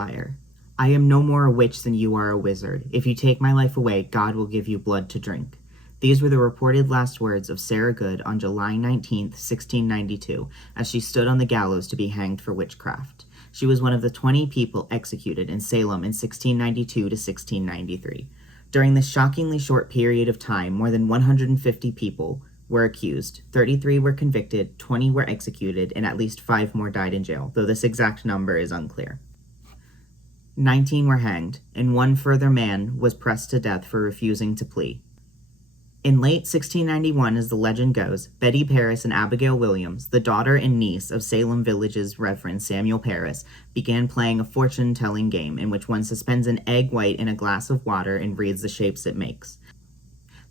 liar. I am no more a witch than you are a wizard. If you take my life away, God will give you blood to drink. These were the reported last words of Sarah Good on July 19, 1692, as she stood on the gallows to be hanged for witchcraft. She was one of the 20 people executed in Salem in 1692 to 1693. During this shockingly short period of time, more than 150 people were accused, 33 were convicted, 20 were executed, and at least 5 more died in jail, though this exact number is unclear. 19 were hanged, and 1 further man was pressed to death for refusing to plea. In late 1691, as the legend goes, Betty Parris and Abigail Williams, the daughter and niece of Salem Village's Reverend Samuel Parris, began playing a fortune-telling game in which one suspends an egg white in a glass of water and reads the shapes it makes.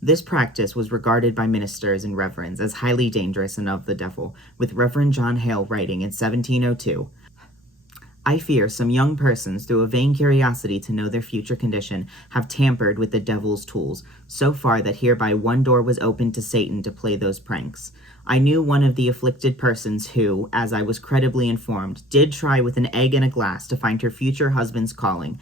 This practice was regarded by ministers and reverends as highly dangerous and of the devil, with Reverend John Hale writing in 1702, I fear some young persons, through a vain curiosity to know their future condition, have tampered with the devil's tools, so far that hereby one door was opened to Satan to play those pranks. I knew one of the afflicted persons who, as I was credibly informed, did try with an egg in a glass to find her future husband's calling,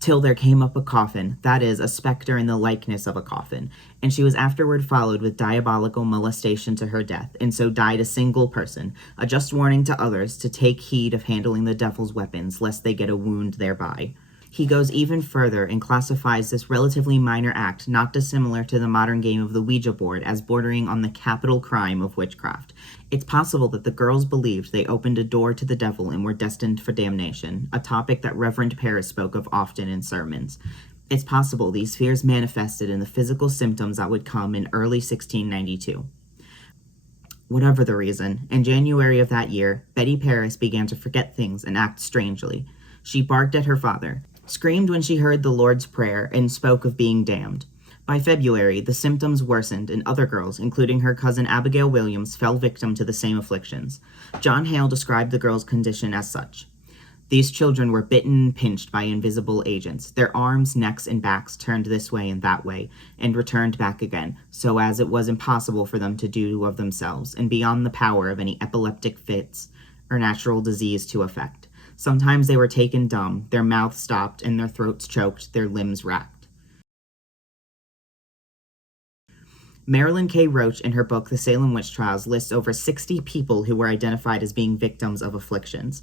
till there came up a coffin, that is, a spectre in the likeness of a coffin, and she was afterward followed with diabolical molestation to her death, and so died a single person, a just warning to others to take heed of handling the devil's weapons, lest they get a wound thereby. He goes even further and classifies this relatively minor act, not dissimilar to the modern game of the Ouija board, as bordering on the capital crime of witchcraft. It's possible that the girls believed they opened a door to the devil and were destined for damnation, a topic that Reverend Parris spoke of often in sermons. It's possible these fears manifested in the physical symptoms that would come in early 1692. Whatever the reason, in January of that year, Betty Parris began to forget things and act strangely. She barked at her father, screamed when she heard the Lord's Prayer, and spoke of being damned. By February, the symptoms worsened, and other girls, including her cousin Abigail Williams, fell victim to the same afflictions. John Hale described the girls' condition as such. These children were bitten and pinched by invisible agents. Their arms, necks, and backs turned this way and that way, and returned back again, so as it was impossible for them to do of themselves, and beyond the power of any epileptic fits or natural disease to affect. Sometimes they were taken dumb, their mouths stopped, and their throats choked, their limbs racked. Marilyn K. Roach, in her book The Salem Witch Trials, lists over 60 people who were identified as being victims of afflictions.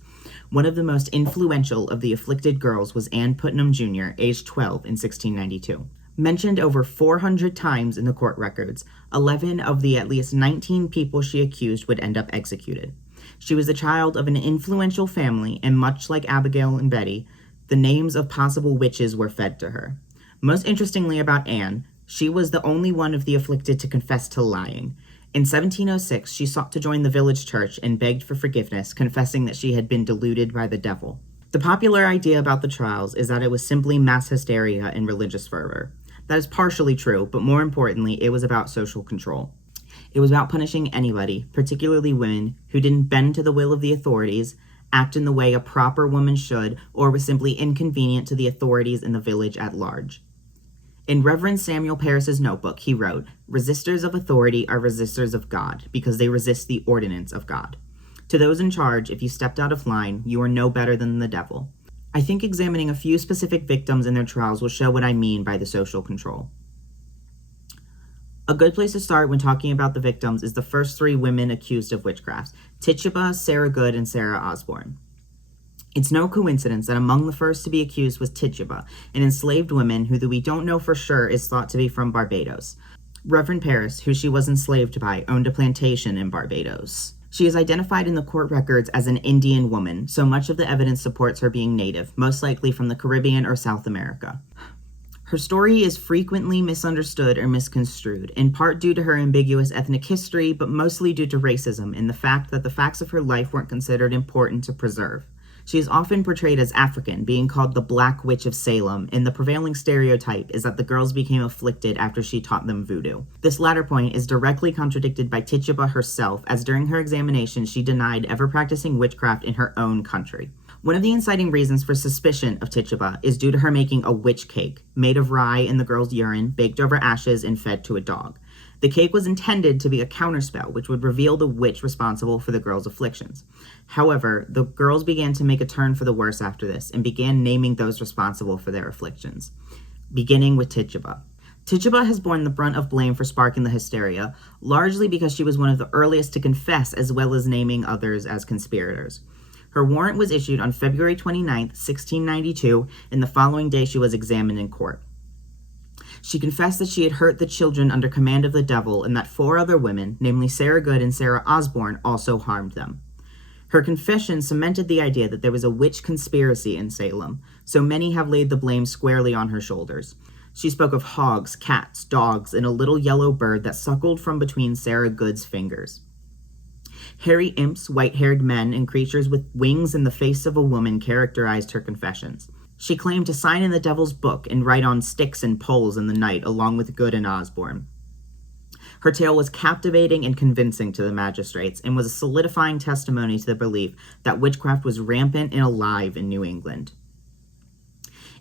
One of the most influential of the afflicted girls was Ann Putnam Jr., aged 12 in 1692. Mentioned over 400 times in the court records, 11 of the at least 19 people she accused would end up executed. She was the child of an influential family, and much like Abigail and Betty, the names of possible witches were fed to her. Most interestingly about Anne, she was the only one of the afflicted to confess to lying. In 1706, she sought to join the village church and begged for forgiveness, confessing that she had been deluded by the devil. The popular idea about the trials is that it was simply mass hysteria and religious fervor. That is partially true, but more importantly, it was about social control. It was about punishing anybody, particularly women, who didn't bend to the will of the authorities, act in the way a proper woman should, or was simply inconvenient to the authorities in the village at large. In Reverend Samuel Parris's notebook, he wrote, "Resistors of authority are resistors of God, because they resist the ordinance of God. To those in charge, if you stepped out of line, you are no better than the devil." I think examining a few specific victims and their trials will show what I mean by the social control. A good place to start when talking about the victims is the first 3 women accused of witchcraft: Tituba, Sarah Good, and Sarah Osborne. It's no coincidence that among the first to be accused was Tituba, an enslaved woman who, though we don't know for sure, is thought to be from Barbados. Reverend Parris, who she was enslaved by, owned a plantation in Barbados. She is identified in the court records as an Indian woman, so much of the evidence supports her being native, most likely from the Caribbean or South America. Her story is frequently misunderstood or misconstrued, in part due to her ambiguous ethnic history, but mostly due to racism and the fact that the facts of her life weren't considered important to preserve. She is often portrayed as African, being called the Black Witch of Salem, and the prevailing stereotype is that the girls became afflicted after she taught them voodoo. This latter point is directly contradicted by Tituba herself, as during her examination she denied ever practicing witchcraft in her own country. One of the inciting reasons for suspicion of Tituba is due to her making a witch cake, made of rye and the girl's urine, baked over ashes and fed to a dog. The cake was intended to be a counterspell, which would reveal the witch responsible for the girls' afflictions. However, the girls began to make a turn for the worse after this and began naming those responsible for their afflictions, beginning with Tituba. Tituba has borne the brunt of blame for sparking the hysteria, largely because she was one of the earliest to confess as well as naming others as conspirators. Her warrant was issued on February 29, 1692, and the following day she was examined in court. She confessed that she had hurt the children under command of the devil and that 4 other women, namely Sarah Good and Sarah Osborne, also harmed them. Her confession cemented the idea that there was a witch conspiracy in Salem, so many have laid the blame squarely on her shoulders. She spoke of hogs, cats, dogs, and a little yellow bird that suckled from between Sarah Good's fingers. Hairy imps, white-haired men, and creatures with wings in the face of a woman characterized her confessions. She claimed to sign in the devil's book and write on sticks and poles in the night along with Good and Osborne. Her tale was captivating and convincing to the magistrates and was a solidifying testimony to the belief that witchcraft was rampant and alive in New England.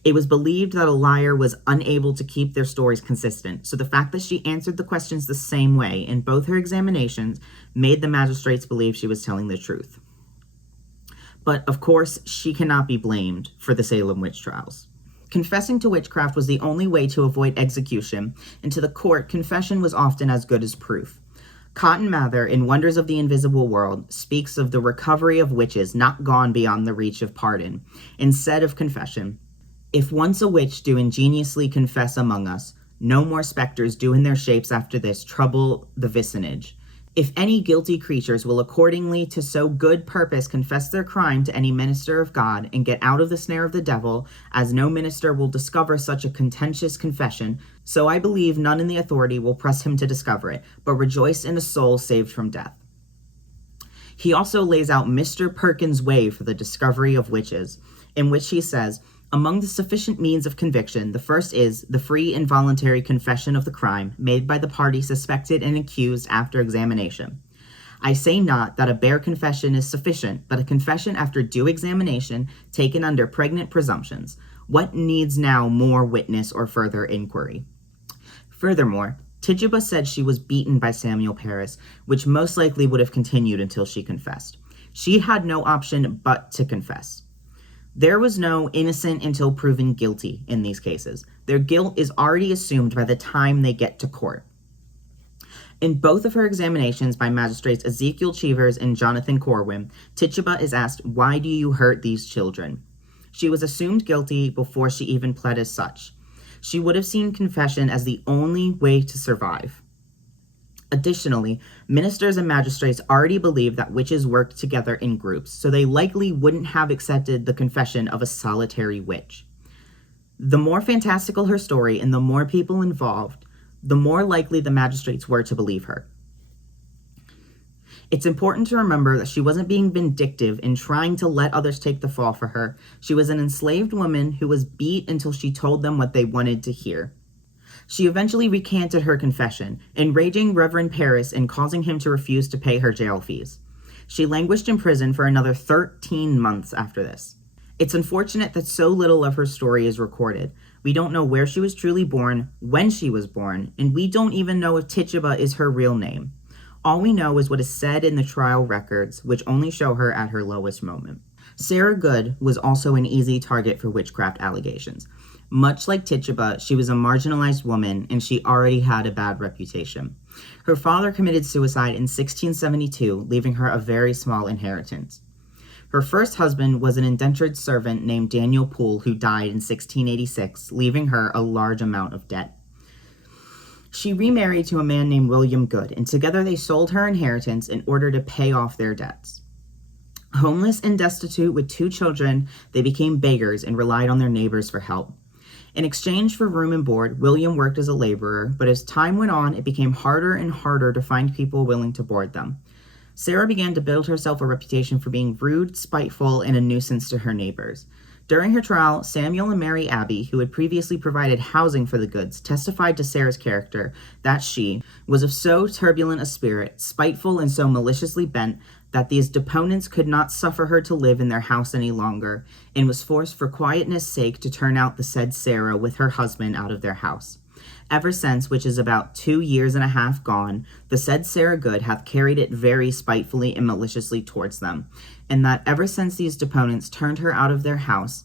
It was believed that a liar was unable to keep their stories consistent, so the fact that she answered the questions the same way in both her examinations made the magistrates believe she was telling the truth. But, of course, she cannot be blamed for the Salem witch trials. Confessing to witchcraft was the only way to avoid execution, and to the court, confession was often as good as proof. Cotton Mather, in Wonders of the Invisible World, speaks of the recovery of witches not gone beyond the reach of pardon, and said of confession, "If once a witch do ingeniously confess among us, no more spectres do in their shapes after this trouble the vicinage. If any guilty creatures will accordingly to so good purpose confess their crime to any minister of God, and get out of the snare of the devil, as no minister will discover such a contentious confession, so I believe none in the authority will press him to discover it, but rejoice in a soul saved from death." He also lays out Mr. Perkins' way for the discovery of witches, in which he says, "Among the sufficient means of conviction, the first is the free and voluntary confession of the crime made by the party suspected and accused after examination. I say not that a bare confession is sufficient, but a confession after due examination, taken under pregnant presumptions. What needs now more witness or further inquiry?" Furthermore, Tituba said she was beaten by Samuel Parris, which most likely would have continued until she confessed. She had no option but to confess. There was no innocent until proven guilty in these cases. Their guilt is already assumed by the time they get to court. In both of her examinations by magistrates Ezekiel Cheevers and Jonathan Corwin, Tituba is asked, "Why do you hurt these children?" She was assumed guilty before she even pled as such. She would have seen confession as the only way to survive. Additionally, ministers and magistrates already believed that witches worked together in groups, so they likely wouldn't have accepted the confession of a solitary witch. The more fantastical her story and the more people involved, the more likely the magistrates were to believe her. It's important to remember that she wasn't being vindictive in trying to let others take the fall for her. She was an enslaved woman who was beat until she told them what they wanted to hear. She eventually recanted her confession, enraging Reverend Parris and causing him to refuse to pay her jail fees. She languished in prison for another 13 months after this. It's unfortunate that so little of her story is recorded. We don't know where she was truly born, when she was born, and we don't even know if Tituba is her real name. All we know is what is said in the trial records, which only show her at her lowest moment. Sarah Good was also an easy target for witchcraft allegations. Much like Tituba, she was a marginalized woman, and she already had a bad reputation. Her father committed suicide in 1672, leaving her a very small inheritance. Her first husband was an indentured servant named Daniel Poole, who died in 1686, leaving her a large amount of debt. She remarried to a man named William Good, and together they sold her inheritance in order to pay off their debts. Homeless and destitute with 2 children, they became beggars and relied on their neighbors for help. In exchange for room and board, William worked as a laborer, but as time went on, it became harder and harder to find people willing to board them. Sarah began to build herself a reputation for being rude, spiteful, and a nuisance to her neighbors. During her trial, Samuel and Mary Abbey, who had previously provided housing for the Goods, testified to Sarah's character, that she was of so turbulent a spirit, spiteful and so maliciously bent, that these deponents could not suffer her to live in their house any longer, and was forced for quietness' sake to turn out the said Sarah with her husband out of their house. Ever since, which is about 2 years and a half gone, the said Sarah Good hath carried it very spitefully and maliciously towards them, and that ever since these deponents turned her out of their house,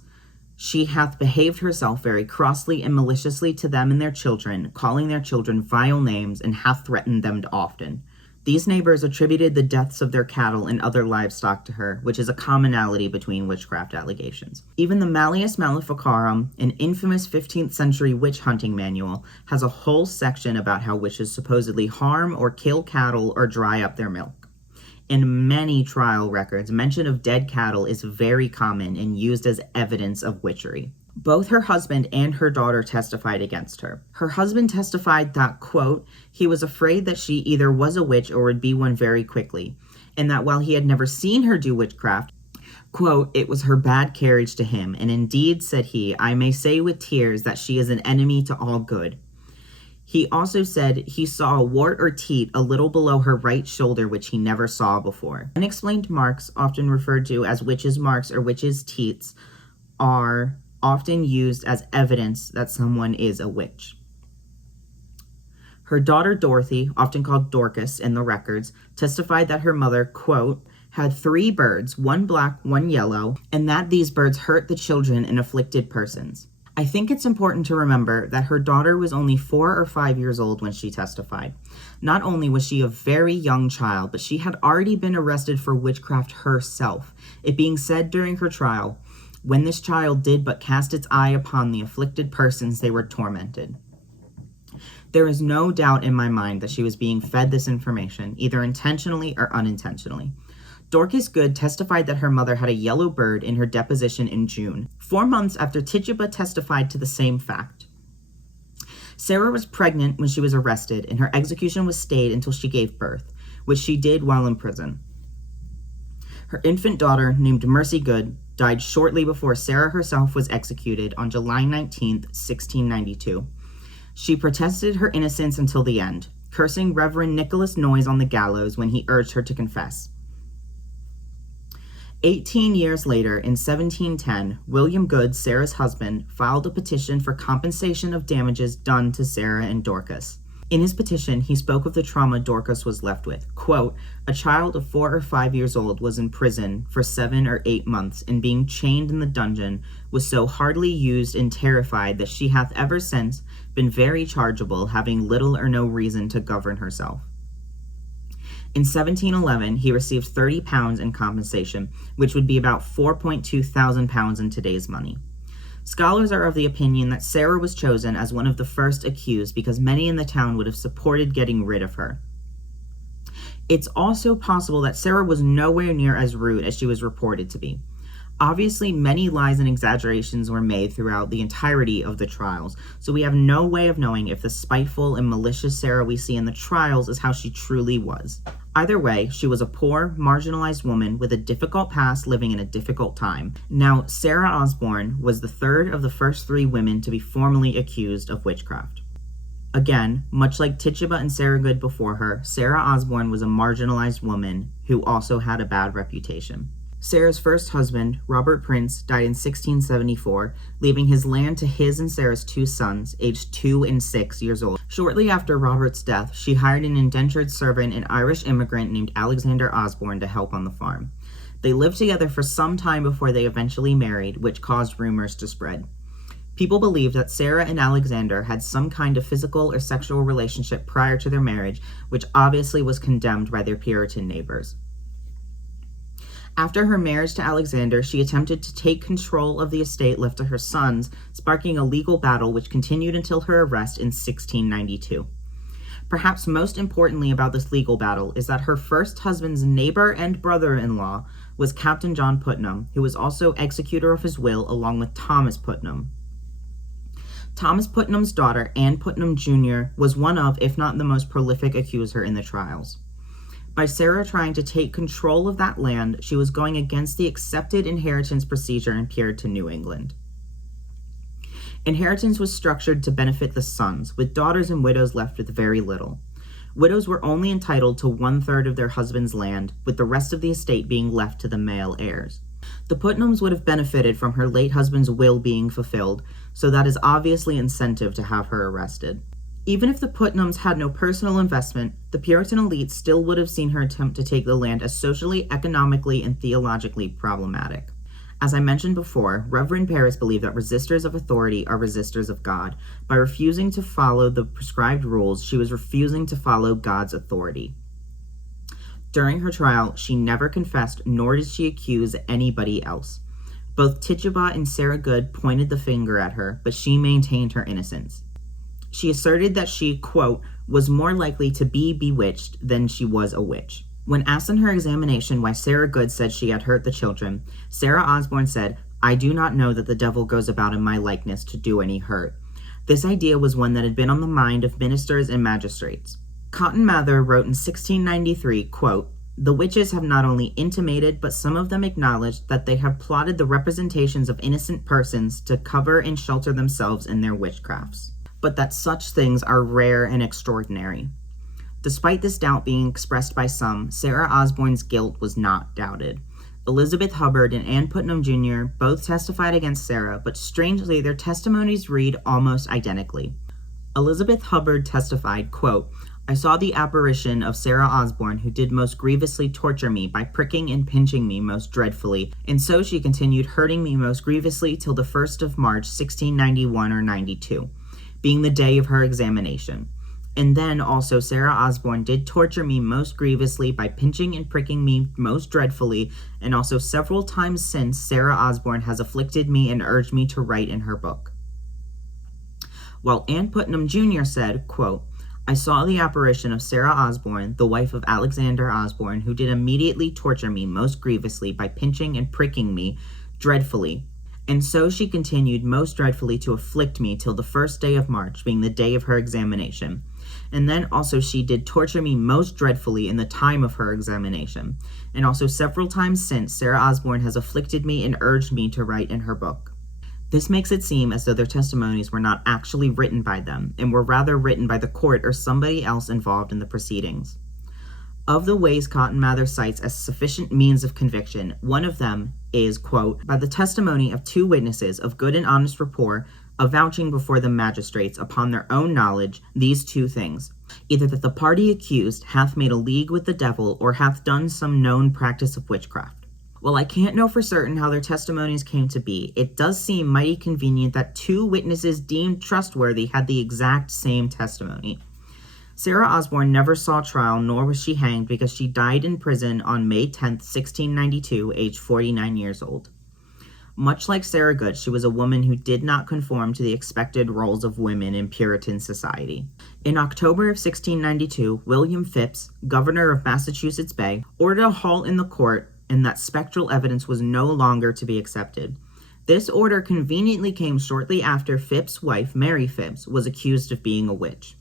she hath behaved herself very crossly and maliciously to them and their children, calling their children vile names, and hath threatened them often. These neighbors attributed the deaths of their cattle and other livestock to her, which is a commonality between witchcraft allegations. Even the Malleus Maleficarum, an infamous 15th century witch hunting manual, has a whole section about how witches supposedly harm or kill cattle or dry up their milk. In many trial records, mention of dead cattle is very common and used as evidence of witchery. Both her husband and her daughter testified against her. Her husband testified that, quote, he was afraid that she either was a witch or would be one very quickly, and that while he had never seen her do witchcraft, quote, it was her bad carriage to him, and indeed, said he, I may say with tears that she is an enemy to all good. He also said he saw a wart or teat a little below her right shoulder, which he never saw before. Unexplained marks, often referred to as witches' marks or witches' teats, are often used as evidence that someone is a witch. Her daughter Dorothy, often called Dorcas in the records, testified that her mother, quote, had 3 birds, one black, one yellow, and that these birds hurt the children and afflicted persons. I think it's important to remember that her daughter was only 4 or 5 years old when she testified. Not only was she a very young child, but she had already been arrested for witchcraft herself, it being said during her trial, when this child did but cast its eye upon the afflicted persons, they were tormented. There is no doubt in my mind that she was being fed this information, either intentionally or unintentionally. Dorcas Good testified that her mother had a yellow bird in her deposition in June, 4 months after Tituba testified to the same fact. Sarah was pregnant when she was arrested, and her execution was stayed until she gave birth, which she did while in prison. Her infant daughter, named Mercy Good, died shortly before Sarah herself was executed on July 19, 1692. She protested her innocence until the end, cursing Reverend Nicholas Noyes on the gallows when he urged her to confess. 18 years later, in 1710, William Good, Sarah's husband, filed a petition for compensation of damages done to Sarah and Dorcas. In his petition, he spoke of the trauma Dorcas was left with. Quote, a child of 4 or 5 years old was in prison for 7 or 8 months, and being chained in the dungeon, was so hardly used and terrified that she hath ever since been very chargeable, having little or no reason to govern herself. In 1711, he received £30 in compensation, which would be about 4.2 thousand pounds in today's money. Scholars are of the opinion that Sarah was chosen as one of the first accused because many in the town would have supported getting rid of her. It's also possible that Sarah was nowhere near as rude as she was reported to be. Obviously, many lies and exaggerations were made throughout the entirety of the trials, so we have no way of knowing if the spiteful and malicious Sarah we see in the trials is how she truly was. Either way, she was a poor, marginalized woman with a difficult past living in a difficult time. Now, Sarah Osborne was the third of the first 3 women to be formally accused of witchcraft. Again, much like Tituba and Sarah Good before her, Sarah Osborne was a marginalized woman who also had a bad reputation. Sarah's first husband, Robert Prince, died in 1674, leaving his land to his and Sarah's 2 sons, aged 2 and 6 years old. Shortly after Robert's death, she hired an indentured servant, an Irish immigrant named Alexander Osborne, to help on the farm. They lived together for some time before they eventually married, which caused rumors to spread. People believed that Sarah and Alexander had some kind of physical or sexual relationship prior to their marriage, which obviously was condemned by their Puritan neighbors. After her marriage to Alexander, she attempted to take control of the estate left to her sons, sparking a legal battle which continued until her arrest in 1692. Perhaps most importantly about this legal battle is that her first husband's neighbor and brother-in-law was Captain John Putnam, who was also executor of his will along with Thomas Putnam. Thomas Putnam's daughter, Anne Putnam Jr., was one of, if not the most prolific accuser in the trials. By Sarah trying to take control of that land, she was going against the accepted inheritance procedure in Puritan New England. Inheritance was structured to benefit the sons, with daughters and widows left with very little. Widows were only entitled to 1/3 of their husband's land, with the rest of the estate being left to the male heirs. The Putnams would have benefited from her late husband's will being fulfilled, so that is obviously incentive to have her arrested. Even if the Putnams had no personal investment, the Puritan elite still would have seen her attempt to take the land as socially, economically, and theologically problematic. As I mentioned before, Reverend Parris believed that resistors of authority are resistors of God. By refusing to follow the prescribed rules, she was refusing to follow God's authority. During her trial, she never confessed, nor did she accuse anybody else. Both Tituba and Sarah Good pointed the finger at her, but she maintained her innocence. She asserted that she, quote, was more likely to be bewitched than she was a witch. When asked in her examination why Sarah Good said she had hurt the children, Sarah Osborne said, "I do not know that the devil goes about in my likeness to do any hurt." This idea was one that had been on the mind of ministers and magistrates. Cotton Mather wrote in 1693, quote, "The witches have not only intimated, but some of them acknowledged that they have plotted the representations of innocent persons to cover and shelter themselves in their witchcrafts, but that such things are rare and extraordinary." Despite this doubt being expressed by some, Sarah Osborne's guilt was not doubted. Elizabeth Hubbard and Ann Putnam Jr. both testified against Sarah, but strangely, their testimonies read almost identically. Elizabeth Hubbard testified, quote, "I saw the apparition of Sarah Osborne, who did most grievously torture me by pricking and pinching me most dreadfully, and so she continued hurting me most grievously till the 1st of March, 1691 or 92, being the day of her examination. And then also Sarah Osborne did torture me most grievously by pinching and pricking me most dreadfully, and also several times since Sarah Osborne has afflicted me and urged me to write in her book." While Ann Putnam Jr. said, quote, "I saw the apparition of Sarah Osborne, the wife of Alexander Osborne, who did immediately torture me most grievously by pinching and pricking me dreadfully, and so she continued most dreadfully to afflict me till the 1st day of March, being the day of her examination. And then also she did torture me most dreadfully in the time of her examination. And also several times since, Sarah Osborne has afflicted me and urged me to write in her book." This makes it seem as though their testimonies were not actually written by them, and were rather written by the court or somebody else involved in the proceedings. Of the ways Cotton Mather cites as sufficient means of conviction, one of them is, quote, "by the testimony of 2 witnesses of good and honest rapport, avouching before the magistrates upon their own knowledge these 2 things, either that the party accused hath made a league with the devil, or hath done some known practice of witchcraft." While I can't know for certain how their testimonies came to be, it does seem mighty convenient that 2 witnesses deemed trustworthy had the exact same testimony. Sarah Osborne never saw trial, nor was she hanged, because she died in prison on May 10th, 1692, aged 49 years old. Much like Sarah Good, she was a woman who did not conform to the expected roles of women in Puritan society. In October of 1692, William Phips, governor of Massachusetts Bay, ordered a halt in the court, and that spectral evidence was no longer to be accepted. This order conveniently came shortly after Phips' wife, Mary Phips, was accused of being a witch.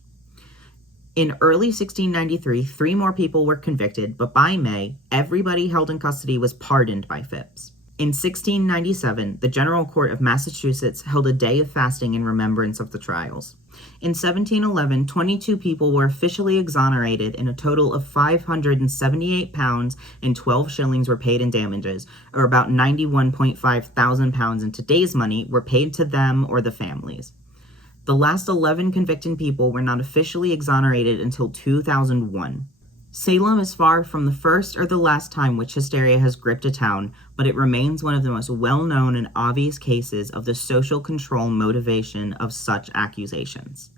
In early 1693, 3 more people were convicted, but by May, everybody held in custody was pardoned by Phips. In 1697, the General Court of Massachusetts held a day of fasting in remembrance of the trials. In 1711, 22 people were officially exonerated, and a total of £578 and 12 shillings were paid in damages, or about £91.5 thousand in today's money were paid to them or the families. The last 11 convicted people were not officially exonerated until 2001. Salem is far from the first or the last time witch hysteria has gripped a town, but it remains one of the most well-known and obvious cases of the social control motivation of such accusations.